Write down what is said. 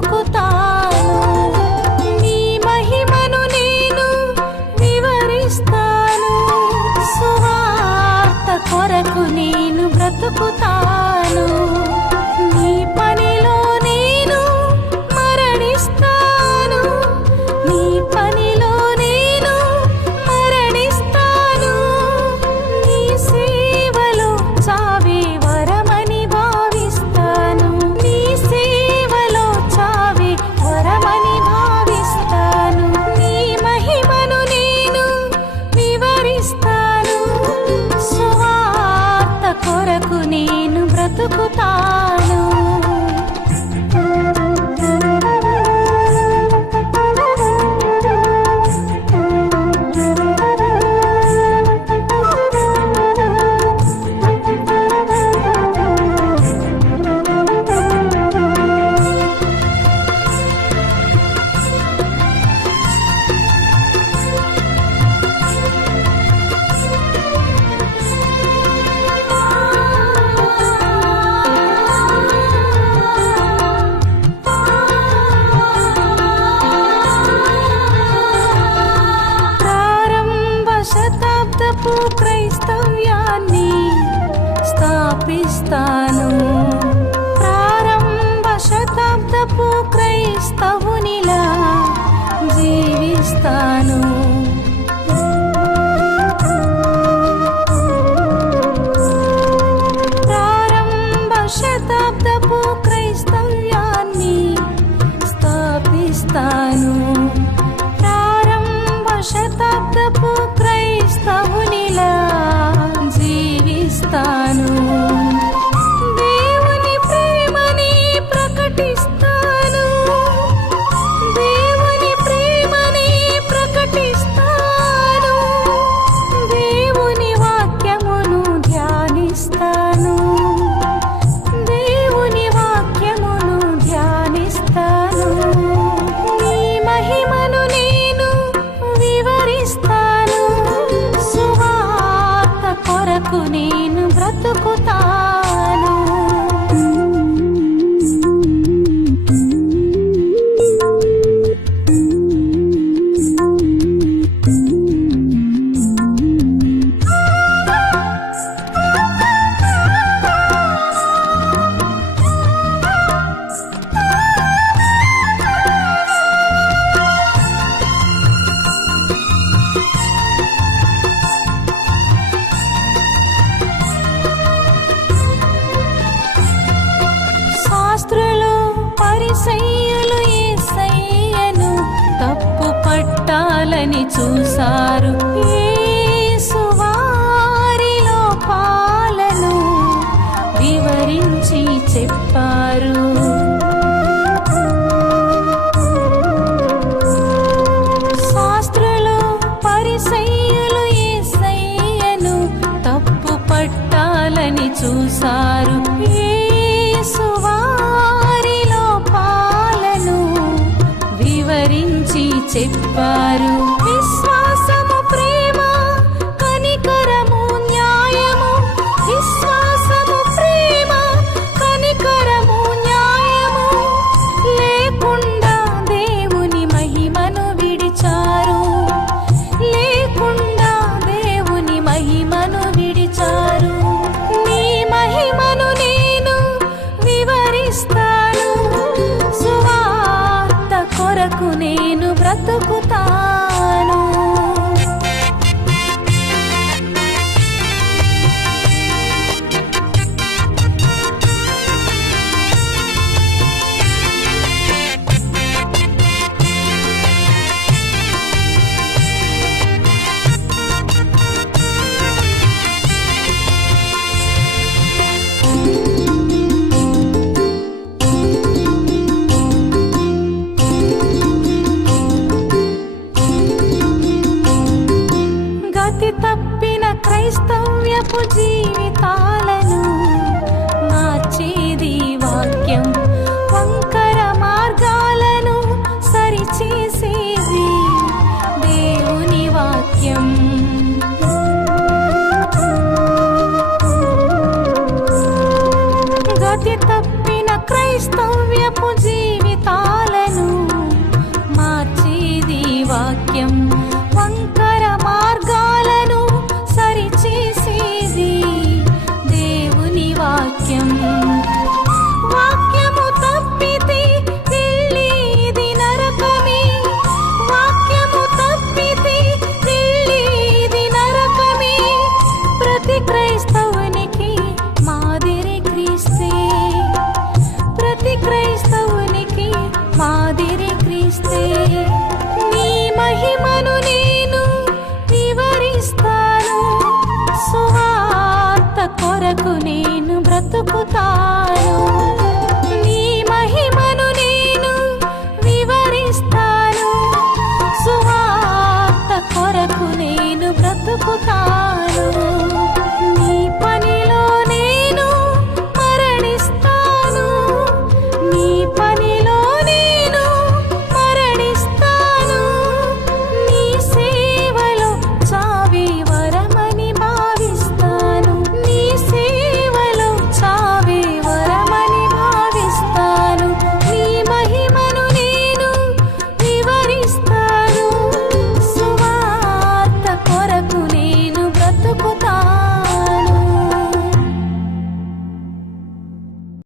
బ్రతుకుతాను. నీ మహిమను నేను వివరిస్తాను. సువార్త కొరకు నేను బ్రతుకుతాను. నీ పనిలో నేను మరణిస్తాను. నీ పనిలో నేను మరణిస్తాను. నీ సేవలో చావే వరమని భావిస్తాను. నీ సేవలో చావే వరమని భావిస్తాను. నీ మహిమను నేను వివరిస్తాను. సువార్త కొరకు నేను బ్రతుకుతాను. శతాబ్దపు క్రైస్తవ్యాన్ని స్థాపిస్తాను. ప్రారంభ శతాబ్దపు క్రైస్తవునిలా జీవిస్తాను. ప్రారంభ శతాబ్దపు క్రైస్తవ్యాన్ని స్థాపిస్తాను. ప్రారంభ శతాబ్దపు క్రైస్తవునిలా జీవిస్తాను. దేవుని ప్రేమని ప్రకటిస్తాను. దేవుని ప్రేమని ప్రకటిస్తాను. దేవుని వాక్యమును ధ్యానిస్తాను. దేవుని వాక్యమును ధ్యానిస్తాను. నీ మహిమను నేను వివరిస్తాను. సువార్త కొరకు నేను బ్రతుకుతాను. శాస్త్రులు పరిసయ్యులు యేసయ్యను తప్పు పట్టాలని చూశారు. యేసు వారి లోపాలను వివరించి చెప్పారు. శాస్త్రులు పరిసయ్యులు యేసయ్యను తప్పు పట్టాలని చూశారు. యేసు వారి లోపాలను వివరించి చెప్పారు. విశ్వాసము, ప్రేమ, కనికరము, న్యాయము. విశ్వాసము, ప్రేమ, కనికరము, న్యాయము లేకుండా దేవుని మహిమను విడిచారు. లేకుండా దేవుని మహిమను విడిచారు. నీ మహిమను నేను వివరిస్తాను. సువార్త కొరకు నేను బ్రతుకుతాను. వాక్యం. వాక్యము తప్పితే వెళ్ళేది నరకమే. వాక్యము తప్పితే వెళ్ళేది నరకమే. ప్రతి క్రైస్తవునికి మాదిరి క్రీస్తే. ప్రతి క్రైస్తవునికి మాదిరి క్రీస్తే. నీ మహిమను నేను వివరిస్తాను. సువార్త కొరకు నేను బ్రతుకుతాను.